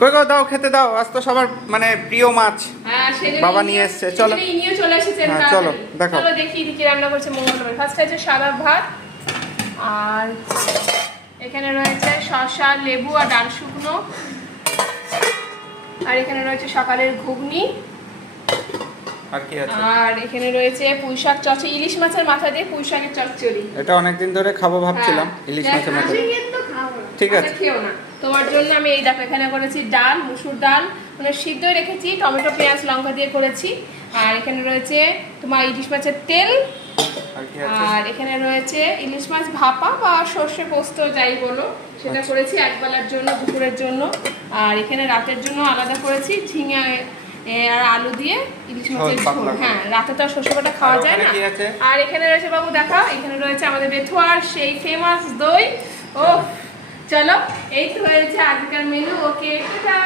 কই গো দাও খেতে দাও, আজ তো সবার মানে প্রিয় মাছ হ্যাঁ সেজন্য বাবা নিয়ে এসেছে। চলো নিয়ে চলে এসেছেন। হ্যাঁ, চলো দেখো। চলো দেখি কি রান্না করছে মঙ্গলবার। ফার্স্ট আছে সাদা ভাত, আর এখানে রয়েছে শসা, লেবু আর ডাল শুকনো, আর এখানে রয়েছে সকালের ঘুগনি, আর কি আছে? আর এখানে রয়েছে পুঁই শাক চচ্চড়ি, ইলিশ মাছের মাথা দিয়ে পুঁই শাকের চচ্চড়ি। এটা অনেকদিন ধরে খাবো ভাবছিলাম, ইলিশ মাছের মাথা। ঠিক আছে, খেও না, তোমার জন্য আমি এই দেখো এখানে করেছি ডাল, মুসুর ডাল মানে সিদ্ধ রেখেছি, টমেটো পেঁয়াজ লঙ্কা দিয়ে করেছি। আর এখানে রয়েছে তোমার ইলিশ মাছের তেল, আর কি আছে? আর এখানে রয়েছে ইলিশ মাছ ভাপা বা সর্ষে পোস্ত যাই বলো সেটা করেছি একবেলার জন্য, দুপুরের জন্য। আর এখানে রাতের জন্য আলাদা করেছি ঝিঙে আর আলু দিয়ে ইলিশ মাছের ঝোল। হ্যাঁ, রাতে তো আর শস্য বাটা খাওয়া যায় না। আর এখানে রয়েছে বাবু দেখাও, এখানে রয়েছে আমাদের বেথুয়ার সেই ফেমাস দই। ও চলো, এই তো হয়েছে আজকের মেনু। ওকে টাটা।